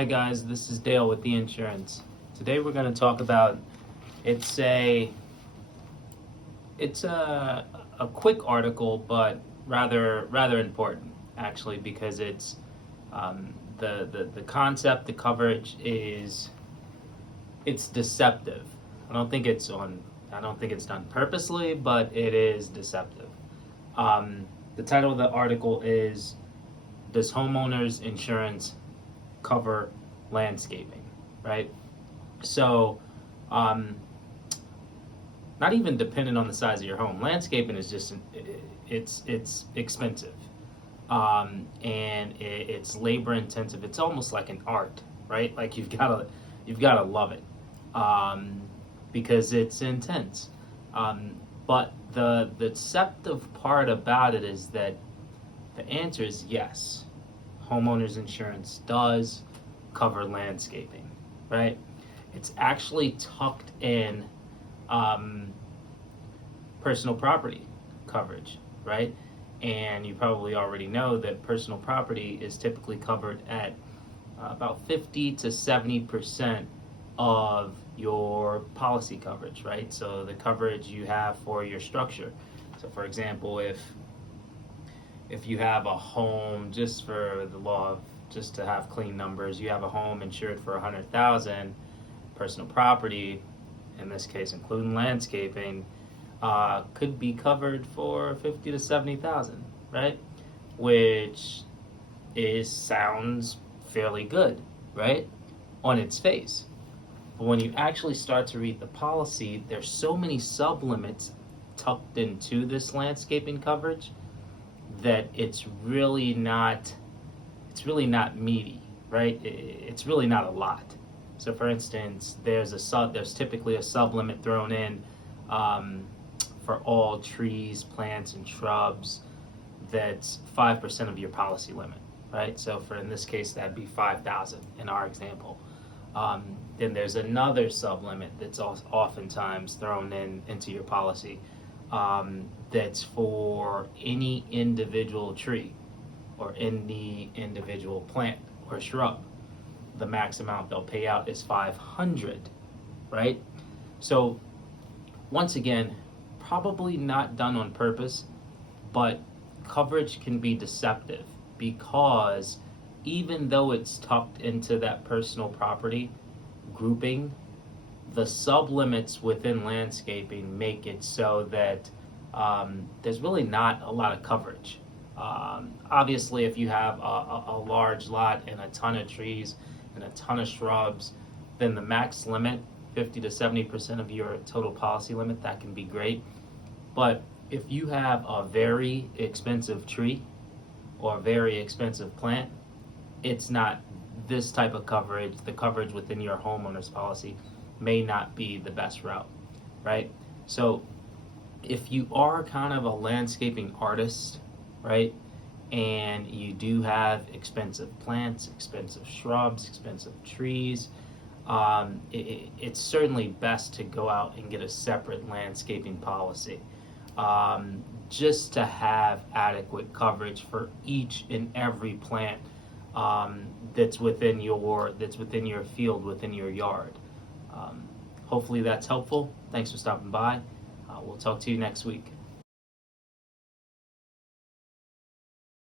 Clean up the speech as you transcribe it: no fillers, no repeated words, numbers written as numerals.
Hi guys, this is Dale with the insurance. Today we're going to talk about it's a a quick article, but rather important actually, because it's the concept, the coverage it's deceptive. I don't think it's done purposely, but it is deceptive. The title of the article is, "Does homeowners insurance cover landscaping?" Right? So, um, not even dependent on the size of your home. Landscaping is just it's expensive, and it's labor intensive. It's almost like an art, right? Like you've gotta love it, because it's intense. But the deceptive part about it is that the answer is yes. Homeowners insurance does cover landscaping, right? It's actually tucked in personal property coverage, right? And you probably already know that personal property is typically covered at about 50 to 70% of your policy coverage, right? So the coverage you have for your structure. So, for example, if you have a home, just for the law of just to have clean numbers, you have a home insured for 100,000, personal property, in this case including landscaping, could be covered for 50 to 70,000, right? Which sounds fairly good, right? On its face. But when you actually start to read the policy, there's so many sublimits tucked into this landscaping coverage that it's really not meaty, right? It's really not a lot. So, for instance, there's typically a sublimit thrown in for all trees, plants, and shrubs. That's 5% of your policy limit, right? So, in this case, that'd be 5,000 in our example. Then there's another sublimit that's oftentimes thrown into your policy, that's for any individual tree or any individual plant or shrub. The max amount they'll pay out is 500, right? So once again, probably not done on purpose, but coverage can be deceptive because even though it's tucked into that personal property grouping, the sublimits within landscaping make it so that there's really not a lot of coverage. Obviously, if you have a large lot and a ton of trees and a ton of shrubs, then the max limit, 50 to 70% of your total policy limit, that can be great. But if you have a very expensive tree or a very expensive plant, it's not this type of coverage. The coverage within your homeowner's policy may not be the best route, right? So if you are kind of a landscaping artist, right, and you do have expensive plants, expensive shrubs, expensive trees, it's certainly best to go out and get a separate landscaping policy, just to have adequate coverage for each and every plant that's within your field, within your yard. Hopefully that's helpful. Thanks for stopping by. We'll talk to you next week.